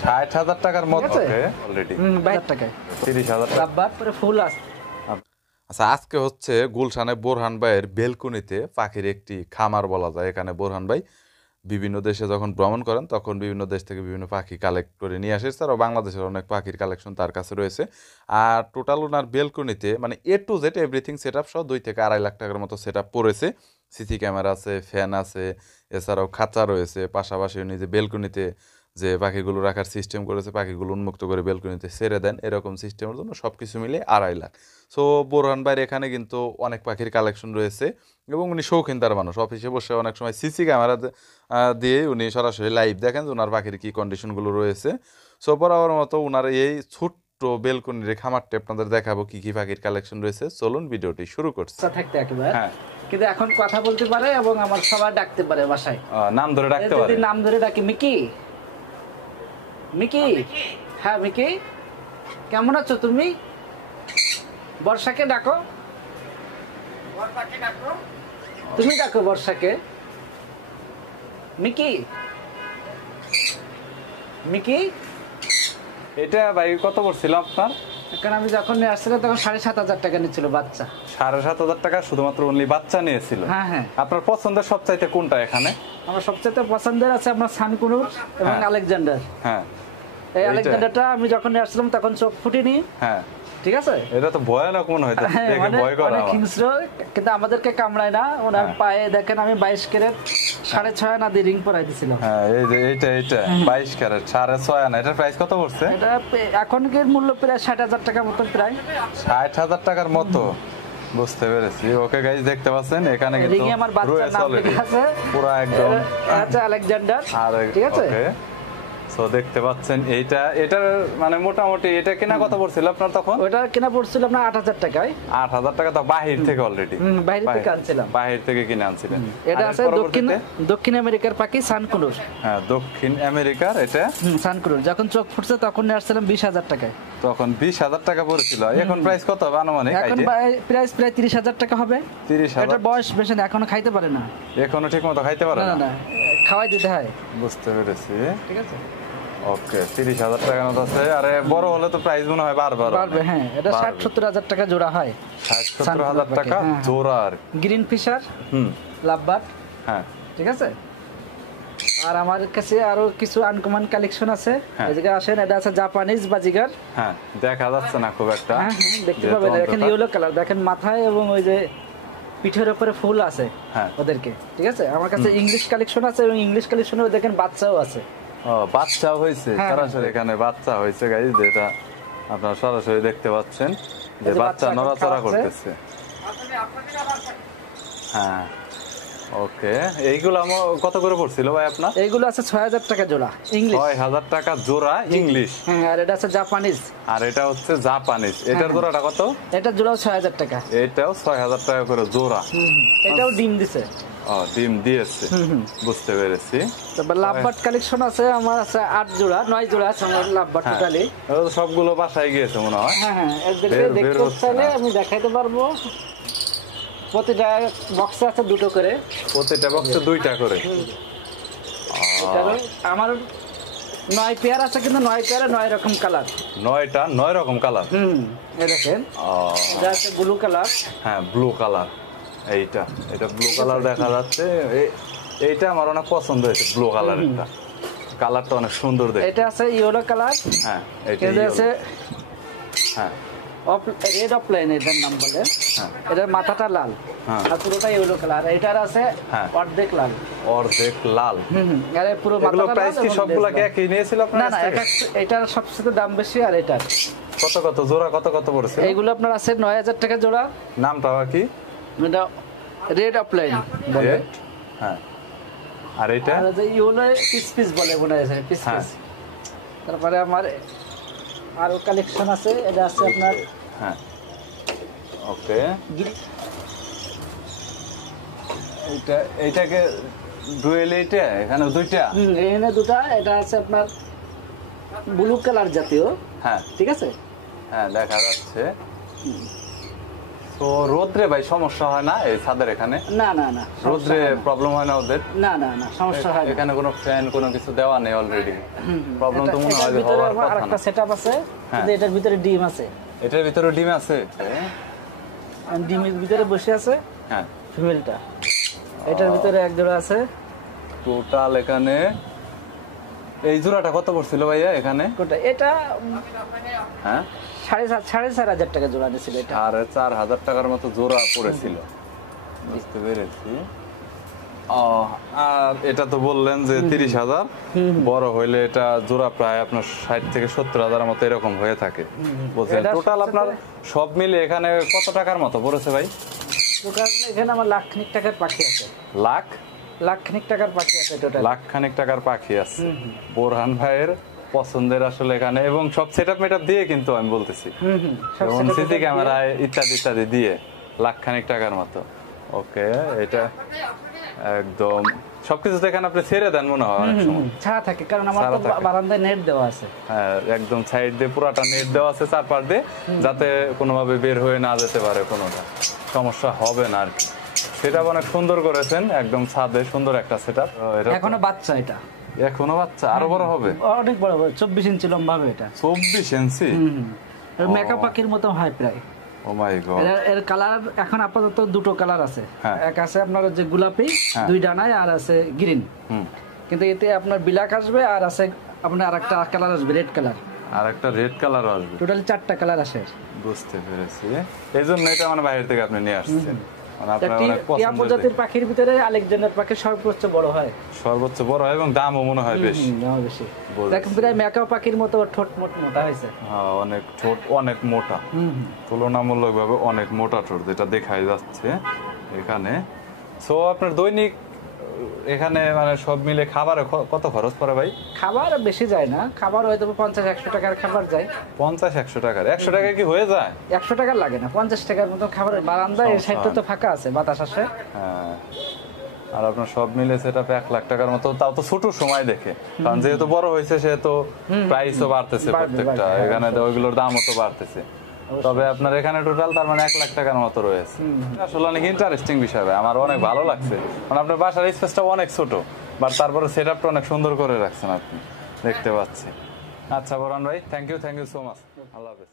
60,000 টাকার মতো অলরেডি 22,000 টাকায় 30,000 টাকা লাভবার পরে ফুল আছে। আচ্ছা, আজকে হচ্ছে গুলশানে বোরহান ভাইয়ের বেলকুনিতে পাখির একটি খামার বলা যায়। এখানে বোরহান ভাই বিভিন্ন দেশে যখন ভ্রমণ করেন তখন বিভিন্ন দেশ থেকে বিভিন্ন পাখি কালেক্ট করে নিয়ে আসে। এছাড়াও বাংলাদেশের অনেক পাখির কালেকশন তার কাছে রয়েছে। আর টোটাল ওনার বেলকুনিতে মানে A to Z everything set up সহ 2 থেকে 2.5 লাখ টাকার মতো সেট আপ পড়েছে। সিসি ক্যামেরা আছে, ফ্যান আছে, এছাড়াও খাঁচা রয়েছে। পাশাপাশি উনি যে বেলকুনিতে যে পাখিগুলো রাখার সিস্টেম করেছে, পাখিগুলো উন্মুক্ত করে বেলকুনিতে ছেড়ে দেন, এরকম সিস্টেমের জন্য সব কিছু মিলে 2.5 লাখ। সো বোরহান ভাইয়ের এখানে কিন্তু অনেক পাখির কালেকশন রয়েছে এবং উনি শৌখিন তার মানুষ। অফিসে বসে অনেক সময় সিসি ক্যামেরা দিয়ে উনি সরাসরি লাইভ দেখেন যে ওনার পাখির কী কন্ডিশনগুলো রয়েছে। সো বরাবর মতো ওনার এই ছোট্ট বেলকুনির খামারটা আপনাদের দেখাবো কী কী পাখির কালেকশন রয়েছে। চলুন ভিডিওটি শুরু করছি। থাকতে একেবারে কিন্তু এখন কথা বলতে পারে এবং আমার সবাই ডাকতে পারে বাসায়, নাম ধরে ডাকতে পারে। যদি নাম ধরে ডাকি মিকি, মিকি, হ্যাঁ মিকি, কেমন আছো তুমি? বর্ষাকে ডাকো, তুমি ডাকো বর্ষাকে। Mickey, Mickey. এটা ভাই কত পড়ছিল আপনার? কারণ আমি যখন নিয়ে আসছিলাম তখন 7,500 টাকা নিচ্ছিল বাচ্চা। 7,500 টাকা শুধুমাত্র অনলি বাচ্চা নিয়েছিল? হ্যাঁ হ্যাঁ। আপনার পছন্দের সবচাইতে কোনটা এখানে? আমার সবচাইতে পছন্দের আছে আপনার সানকুনুর এবং আলেকজান্ডার। হ্যাঁ, এই আলেকজান্ডারটা আমি যখন নিয়ে আসছিলাম তখন চোখ ফুটিনি। হ্যাঁ, ঠিক আছে। এটা তো ভয়ানক মনে হয়, দেখে ভয় করে। অনেক হিংস্র, কিন্তু আমাদেরকে কামড়ায় না। ওনার পায়ে দেখেন আমি 22 ক্যারেট 6.5 আনা দিয়ে রিং পরাই দিছিলাম। হ্যাঁ, এই যে এটা 22 ক্যারেট 6.5 আনা। এটার প্রাইস কত পড়ছে? এটা এখনকার মূল্য প্রায় 60,000 টাকার মতো, প্রায় 60,000 টাকার মতো। বুঝতে পেরেছি। ওকে গাইস, দেখতে পাচ্ছেন এখানে কিন্তু রিং আমার বাচ্চার নাম লেখা আছে পুরো একদম। আচ্ছা, আলেকজান্ডার। ঠিক আছে। সো দেখতে পাচ্ছেন এটার মানে মোটামুটি এটা কেনা কত পড়ছিল আপনার তখন? ওটা কেনা পড়ছিল আপনার 8,000 টাকায়। 8,000 টাকা তো বাহির থেকে অলরেডি? বাইরে থেকে আনছিলাম। বাহির থেকে কিনে আনছিলেন। এটা আছে দক্ষিণ আমেরিকার পাখি সানকুনুর। হ্যাঁ, দক্ষিণ আমেরিকার এটা সানকুনুর। যখন চোখ ফুটছে তখন নিয়ে আসছিলাম 20,000 টাকায়। তখন 20,000 টাকা পড়ছিল। এখন প্রাইস কত হবে আনুমানিক? এখন প্রাইস প্রায় 30,000 টাকা হবে। 30,000। এটা বয়স বেশি না, এখনো খাইতে পারে না। এখনো ঠিকমতো খাইতে পারে না? না, খাওয়াই দিতে হয়। বুঝতে পেরেছি। ঠিক আছে। ওকে, 30,000 টাকার মতো আছে। আরে বড় হলে তো প্রাইস মনে হয় বাড়বে। হ্যাঁ, এটা 60-70,000 টাকা জোড়া হয়। 60-70,000 টাকা জোড়া। আর গ্রিন ফিশার, লাভবার্ড। হ্যাঁ, ঠিক আছে। আর আমার কাছে আরো কিছু আনকমন কালেকশন আছে। এদিকে আসেন, এটা আছে জাপানিজ বাজিগার। হ্যাঁ, দেখা যাচ্ছে না খুব একটা। হ্যাঁ, দেখতে পাবেন। দেখেন ইয়েলো কালার, দেখেন মাথায় এবং ওই যে পিঠের উপরে ফুল আছে ওদেরকে। ঠিক আছে। আমার কাছে ইংলিশ কালেকশন আছে এবং ইংলিশ কালেকশনে দেখেন বাচ্চাও আছে। বাচ্চাও হয়েছে সরাসরি। এখানে বাচ্চা হয়েছে গাইস, যেটা আপনারা সরাসরি দেখতে পাচ্ছেন যে বাচ্চা নড়াচড়া করতেছে। হ্যাঁ, ওকে। এইগুলো আমার কত করে পড়ছিল ভাই আপনার? এইগুলো আছে 6,000 টাকা জোড়া ইংলিশ। 6,000 টাকা জোড়া ইংলিশ। হ্যাঁ, আর এটা আছে জাপানিজ। আর এটা হচ্ছে জাপানিজ। এটার জোড়াটা কত? এটা জোড়াও 6,000 টাকা। এটাও 6,000 টাকা করে জোড়া। এটাও ডিম দিছে। ডিম দিয়েছে। বুঝতে পেরেছি। তারপর লাভবার্ড কালেকশন আছে আমার, আছে 8 জোড়া 9 জোড়া আছে আমার লাভবার্ড টোটালি। সবগুলো বাসায় গিয়েছে মনে হয়। হ্যাঁ হ্যাঁ, এদেরকে দেখতে চাইলে আমি দেখাইতে পারবো। প্রতিটা বক্সে আছে 2টো করে। প্রতিটা বক্সে 2টা করে। আমার 9 পেয়ার আছে, কিন্তু 9 পেয়ারে 9 রকম কালার। 9টা 9 রকম কালার। এই দেখেন, এটা আছে ব্লু কালার। হ্যাঁ, ব্লু কালার। এটা ব্লু কালার দেখা যাচ্ছে। এইটা আমার অনেক পছন্দ হয়েছে, ব্লু কালারটা। কালারটা অনেক সুন্দর দেখতে। এটা আছে ইয়েলো কালার। হ্যাঁ, এটা আছে হ্যাঁ রেড অফলাইন এটার নাম বলে। এটার মাথাটা লাল আর পুরোটা ইয়েলো কালার। এটার আছে অর্ধেক লাল। অর্ধেক লাল। আরে পুরো মাথাটা লাল। প্রাইস কি সবগুলা কি নিয়েছিল আপনারা? না না, এটার সবচেয়ে দাম বেশি। আর এটার কত জোড়া কত পড়েছে? এইগুলো আপনার আছে 9,000 টাকা জোড়া। নামটা কি? এটা রেড অফলাইন বলে। হ্যাঁ, আর এটা আর যে ইয়েলো পিস বলে মনে হয়, পিস। তারপরে আমার আরো কালেকশন আছে। এটা আছে আপনার হ্যাঁ, ওকে। এইটাকে ডুয়েল। এখানে 2টা। এখানে 2টা। এটা আছে আপনার ব্লু কালার জাতীয়। হ্যাঁ, ঠিক আছে। হ্যাঁ, দেখা যাচ্ছে। তো রোদ্রে ভাই সমস্যা হয় না এই ছাদের এখানে? না না না, সমস্যা রোদ্রে হয় না। প্রবলেম হয় না ওদের? না না না, সমস্যা হয় না। এখানে কোনো ফ্যান কোনো কিছু দেওয়া নেই অলরেডি, প্রবলেম তো মনে হয় যে ভিতরে হওয়ার আমার কথা আরেকটা না। সেটআপ আছে, হ্যাঁ। কিন্তু এটার ভিতরে ডিম আছে। এটার ভিতরে ডিম আছে? ডিমের ভিতরে বসে আছে হ্যাঁ। ফিমেলটা, এটার ভিতরে এক জোড়া আছে। টোটাল এখানে এই জোড়াটা কত পড়ছিল ভাইয়া এখানে? কোনটা? এটা হ্যাঁ, 4,500 টাকা জোড়া নিয়েছিল এটা। 4,500 টাকার মতো জোড়া পড়েছিল, বুঝতে পেরেছি। আর এটা তো বললেন যে 30,000, বড় হইলে এটা জোড়া প্রায় আপনার 60 থেকে 70,000 মতো এরকম হয়ে থাকে বলছেন। এটা টোটাল আপনার সব মিলে এখানে কত টাকার মতো পড়েছে ভাই? টোটাল এখানে আমার লাখখানিক টাকার পাখি আছে। লাখখানিক টাকার পাখি আছে টোটাল। লাখখানিক টাকার পাখি আছে বোরহান ভাইয়ের পছন্দের আসলে এখানে, এবং সব সেটআপ মেটআপ দিয়ে কিন্তু আমি বলতেছি, সব এবং setup সিসি দিয়ে। ক্যামেরা ইত্যাদি ইত্যাদি দিয়ে লাখখানিক টাকার মতো। ওকে, এটা একদম সবকিছু এখানে আপনি ছেড়ে দেন মনে হয় অনেক সময়। ছাড়া থাকে, কারণ আমার ছাড়া তো থাকে। বারান্দায় নেট দেওয়া আছে। হ্যাঁ, একদম সাইড দিয়ে পুরাটা নেট দেওয়া আছে চারপাশ দিয়ে, যাতে কোনোভাবে বের হয়ে না যেতে পারে, কোনোটা সমস্যা হবে না আর কি। সেটা অনেক সুন্দর করেছেন, একদম ছাদে সুন্দর একটা সেটআপ। এখনো বাচ্চা, এটা এখনো বাচ্চা, আরো বড় হবে? অনেক বড় বড়, 24 ইঞ্চি লম্বা হবে এটা। 24 ইঞ্চি? মেকআপ পাখির মতো হয় প্রায়। ও মাই গড। এর কালার এখন আপাতত দুটো কালার আছে। হ্যাঁ। এক আছে আপনার যে গোলাপি হ্যাঁ। 2 ডানায়, আর আছে গ্রিন। কিন্তু এতে আপনার বিলাক আসবে, আর আছে আপনার আরেকটা কালার আসবে রেড কালার। আর একটা রেড কালার আসবে। টোটাল 4টা কালার আসে। বুঝতে পেরেছি, এই জন্য এটা মানে বাইরে থেকে আপনি নিয়ে আসছেন, মানে আপনার অনেক টিয়া পছন্দের। প্রজাতির পাখির ভিতরে আলেকজান্ডার পাখি সর্বোচ্চ বড় হয়। সর্বোচ্চ বড় হয় এবং দামও মনে হয় বেশি। দাম বেশি। বুঝেছি। দেখেন প্রায় মেকআপ পাখির মতো ঠোঁট মোটা হয়েছে। হ্যাঁ, অনেক ঠোঁট অনেক মোটা, তুলনামূলকভাবে অনেক মোটা ঠোঁট, যেটা দেখাই যাচ্ছে এখানে। সো আপনার দৈনিক এখানে মানে সব মিলে খাবারে কত খরচ পড়ে ভাই? খাবার বেশি যায় না, খাবার হয়তো 50-100 টাকার খাবার যায়। 50-100 টাকার? 100 টাকায় কি হয়ে যায়? 100 টাকার লাগে না, 50 টাকার মতো খাবার। বারান্দায় এই সাইডটা তো ফাঁকা আছে, বাতাস আসে। হ্যাঁ, আর আপনার সব মিলে সেটা 1 লাখ টাকার মতো, তাও তো ছোট সময় দেখে, কারণ যেহেতু বড় হয়েছে সেহেতু প্রাইসও বাড়তেছে প্রত্যেকটা, বাড়বে, এখানে ওইগুলোর দামও তো বাড়তেছে। তবে আপনার এখানে টোটাল তার মানে 1 লাখ টাকার মতো রয়েছে। আসলে অনেক ইন্টারেস্টিং বিষয় ভাই, আমার অনেক ভালো লাগছে। মানে আপনার বাসার স্পেসটা অনেক ছোট, বাট তারপরে সেট আপটা অনেক সুন্দর করে রাখছেন আপনি, দেখতে পাচ্ছি। আচ্ছা বোরহান ভাই, থ্যাংক ইউ সো মাচ, আল্লাহ হাফেজ।